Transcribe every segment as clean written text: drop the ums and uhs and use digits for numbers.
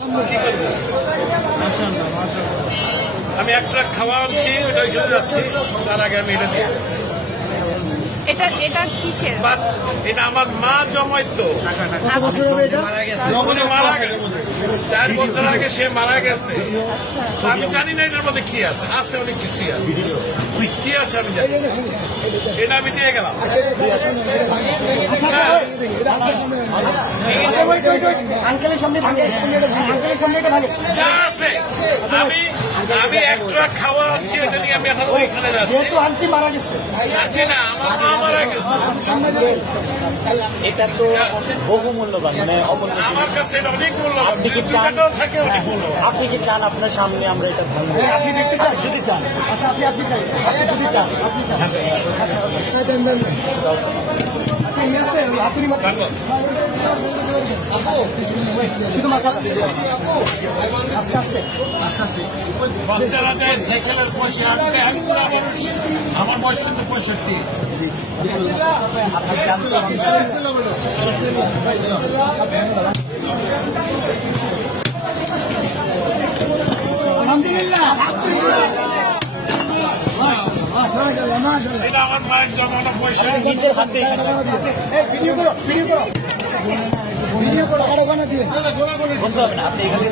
কি করবো আমি একটা খাওয়া আনছি ওটা ওইখানে যাচ্ছি তার আগে আমি এটা দিয়ে এটা এটা কিসের? বাট এটা আমার মা জমাইতো মারা গেছে 4 বছর আগে সে মারা গেছে। আমি জানি না এটার মধ্যে কি আছে, আছে অনেক কিছুই আছে, কি আছে আমি জানি, এটা আমি দিয়ে গেলাম। যা আছে আমি একটা খাওয়া আনছি এটা নিয়ে আমি এখন ওইখানে যাচ্ছি। আন্টি মারা গেছে না আমার মা মারা গেছে, এটা তো বহু মূল্যবান, মানে আমার কাছে এটা অনেক মূল্যবান। আপনি কি চান থাকে অনেক মূল্যবান। আপনি কি চান আপনার সামনে আমরা এটা ধারণ করি? আপনি দেখতে চান? যদি চান, আচ্ছা আপনি চান, আপনি যদি চান, আপনি চান, আচ্ছা বাচ্চারা দেয় সাইকেলের পয়সা, আমার বয়স কিন্তু 65। আপনি চান তো এটা আমার মায়ের জমানো পয়সা, নিজের হাতে বলতে হবে না, আপনি এখানে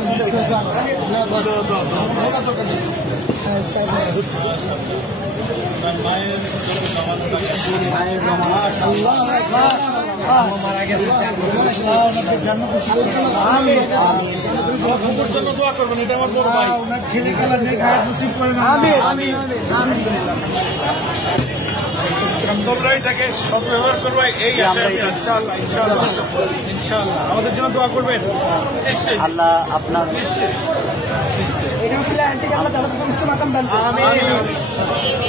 জন্য দোয়া করবেন, এটা আমার বড় ভাই। তোমরা এটাকে সদ্ব্যবহার করবে, এই আশা আমি আছি। ইনশাআল্লাহ আমাদের জন্য দোয়া করবেন, নিশ্চয়ই আল্লাহ আপনার নিশ্চয়ই।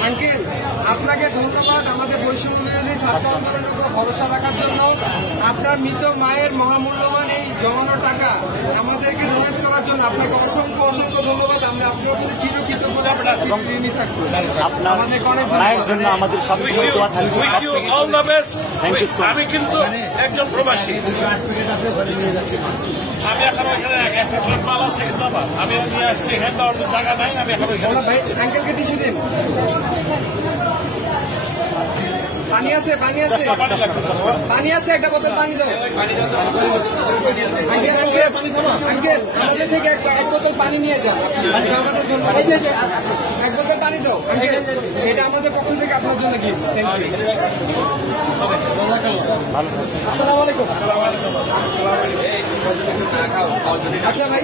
আঙ্কেল আপনাকে ধন্যবাদ আমাদের বৈষম্য বিরোধী ছাত্র আন্দোলনের উপর ভরসা রাখার জন্য। আপনার মৃত মায়ের মহামূল্যবান এই জমানো টাকা আমাদেরকে ডোনেট করার জন্য আপনাকে অসংখ্য অসংখ্য ধন্যবাদ। আমরা আপনার প্রতি চিরকৃতজ্ঞতা ঋণী থাকবো। আপনার মায়ের জন্য আমাদের সবসময় দোয়া থাকবে। Wish you all the best. Thank you so much. আমি কিন্তু একজন প্রবাসী, আমি এখন ওইখানে একটা মাল আছে কিন্তু আমার, আমি নিয়ে আসছি এখানে দেওয়ার টাকা নাই, আমি এখন ওইখানে। ভাই আঙ্কেলকে টিস্যু দিন। পানি আছে, পানি আছে, পানি আছে, একটা বোতল পানি দাও। আঙ্কেল আমাদের থেকে এক বোতল পানি নিয়ে যান, আমাদের জন্য এক বোতল পানি দাও আঙ্কেল, এটা আমাদের পক্ষ থেকে আপনার জন্য গিফট। আসসালামু আলাইকুম। আচ্ছা ভাই।